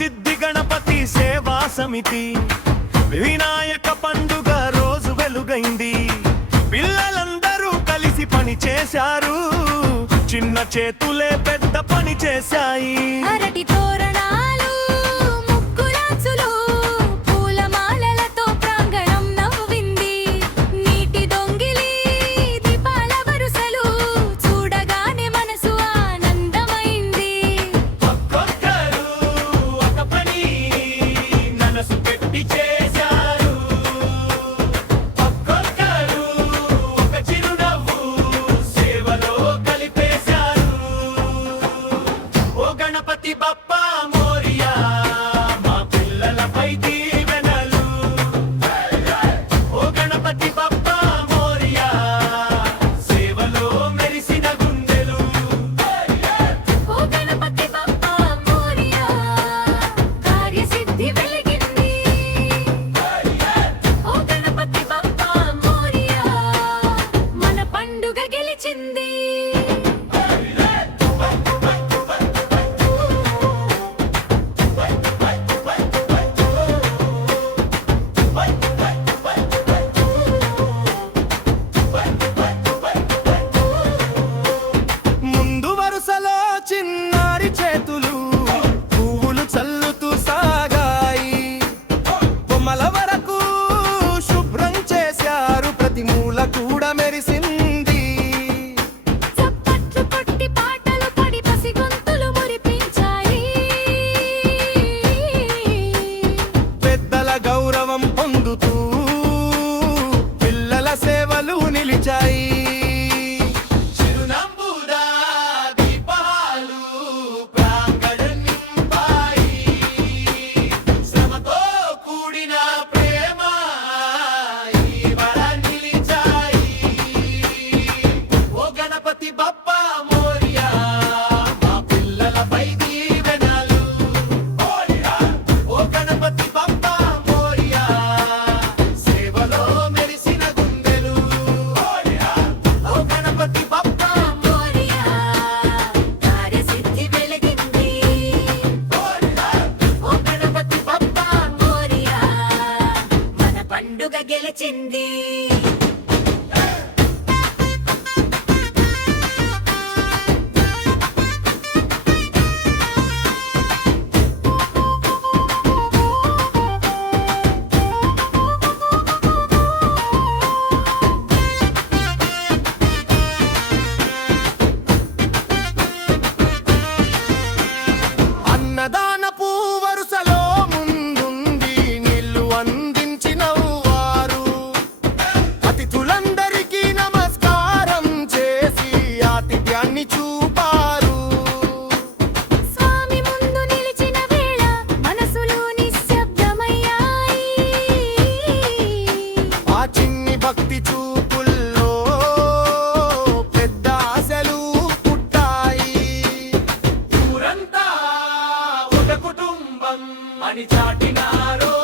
కార్యసిద్ధి గణపతి సేవా సమితి వినాయక పండుగ రోజు వెలుగైంది. పిల్లలందరూ కలిసి పని చేశారు, చిన్న చేతులే పెద్ద పని చేశాయి. అరటి తోరణాలు, ముగ్గులాచులు, పూలమాలలతో ప్రాంగణం నవ్వింది. నీటి దొంగిలి, దీపాల వరుసలు చూడగానే మనసు ఆనందమైంది. ఒక్కొక్కరు ఒక పని మనసు పెట్టి చేశారు, ఒక్కొక్కరు ఒక చిరునవ్వు సేవలో కలిపేశారు. ఓ గణపతి బప్పా మోరియా, మా పిల్లలపై దీవెనలు. ఓ గణపతి బప్పా మోరియా, సేవలో మెరిసిన గుండెలు. ఓ గణపతి బప్పా మోరియా, కార్యసిద్ధి వెలిగింది. ఓ గణపతి బప్పా మోరియా, మన పండుగ గెలిచింది. ముందు వరుసలో చిన్నారి చేతులు పువ్వులు చల్లుతూ సాగాయి. బొమ్మల వరకు శుభ్రం చేశారు, ప్రతి మూల కూడా మెరిసింది. చప్పట్లు కొట్టి పాటలు పడి పసి గొంతులు మురిపించాయి. పెద్దల గౌరవం పొందుతూ పిల్లల సేవలు నిలిచాయి. చిరునవ్వుదా దీపాలు ప్రాంగణం నింపాయి. శ్రమతో కూడిన ప్రేమ ఇవాళ నిలిచాయి. ఓ గణపతి బప్పా మోరియా, మా పిల్లలపై దీవెనలు. ఓ గణపతి బప్పా మోరియా, సేవలో మెరిసిన గుండెలు. ఓ గణపతి బప్పా మోరియా, కార్యసిద్ధి వెలిగింది. ఓ గణపతి బప్పా మోరియా, మన పండుగ గెలిచింది. అన్నదానపు వరుసలో ముందుంది, నీళ్లు అందించినవారు. అతిథులందరికీ నమస్కారం చేసి ఆతిథ్యాన్ని చూపారు. స్వామి ముందు నిలిచిన వేళ మనసులు నిశ్శబ్దమయ్యాయి. ఆ చిన్ని భక్తి చూపుల్లో పెద్ద ఆశలు పుట్టాయి. ఊరంతా ఒక కుటుంబం అని చాటినారో